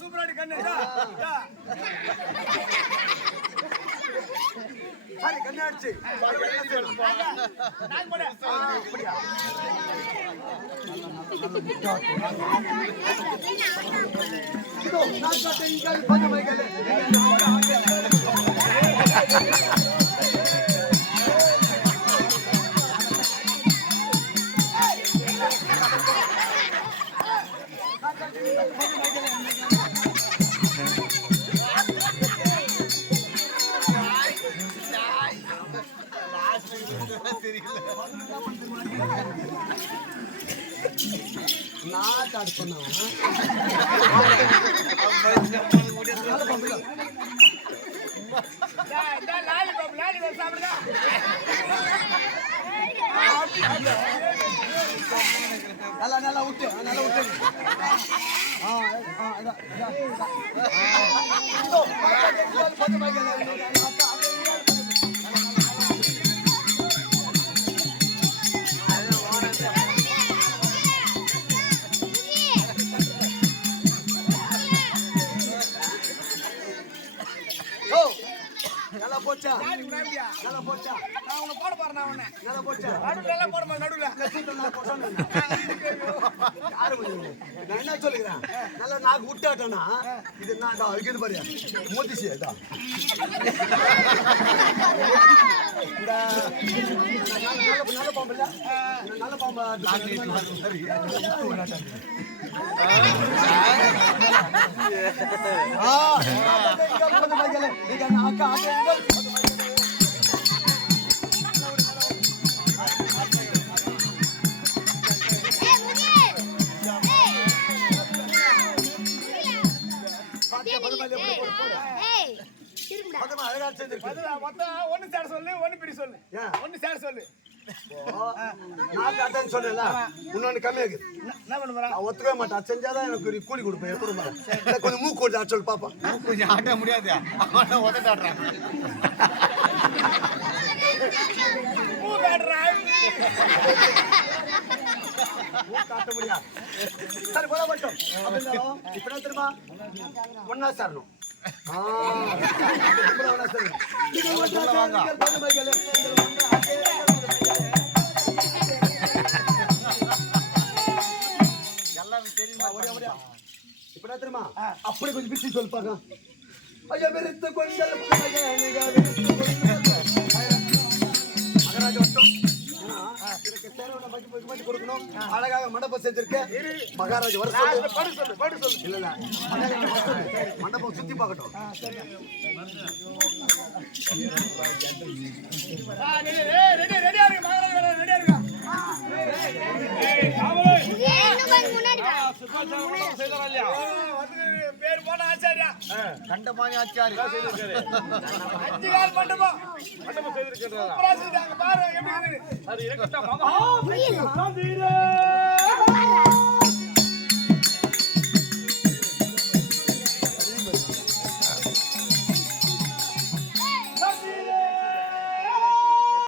சூப்பராடி பையனும் கண்ணு. இதா, இதா. சரி கண்ணாடிச்சு நான் போறேன். இதோ நான் காட்டுங்கள் பதுமைகளே நான் காட்டு சொன்னேன் இதா, நல்லா நல்லா விட்டு நல்லா விட்டு ஆ ஆ. போச்சா? நல்லா போச்சா நான் உன்னை போட நான் உன்னை. நல்லா போச்சா நடுவுல எல்லாம் போடுமா, நடுவுல. யாரு? நான் என்ன சொல்லுகிறேன் நல்லா நாக்கு விட்டாட்டனா இது நான் இருக்குது பாரு இதா இந்த நல்ல நல்ல பாம்பு இல்ல நல்ல பாம்பு ஆ பதுமையில எப்படி போடு, போடு. பதுமை அழகா செஞ்சிருக்கு அதுல மொத்தம் ஒண்ணு சேர சொல்லு ஒண்ணு பிரி சொல்லு. ஏன்? ஒண்ணு சேர சொல்லு. நான் காட்டேன்னு சொன்னேன்ல இன்னொன்னு கம்மியாகுது என்ன என்ன பண்ண போறா நான் ஒத்துக்கவே மாட்டேன். செஞ்சாதான் எனக்கு கூலி கொடுப்பேன் எப்படி மாட்டேன் கொஞ்சம் மூக்கு கொடுத்து சொல்லு பாப்பா. கொஞ்சம் ஆட்ட முடியாது அவன உதட்டாடுறான் பூ காட்டுறா மூக்கு முடியாது சரி போல மட்டும் அப்படின்னாலும் இப்ப என்ன தெரியுமா? ஒன்னா சேரணும் அப்படி கொஞ்சம் பிச்சு சொல்லு பாக்கலாம் ஐயா வெறுத்து கொண்டல் செஞ்சிருக்க மகாராஜ் வர சொல்லு. படு சொல்லு படு சொல்லு. இல்ல. மண்டபம் சுத்தி பார்க்கட்டும். அவளே பேர் போன ஆச்சாரியா கண்டமானி ஆச்சாரி. அஞ்சு கால் மண்டபம். மண்டபம் எப்படி அது இருக்கட்டும்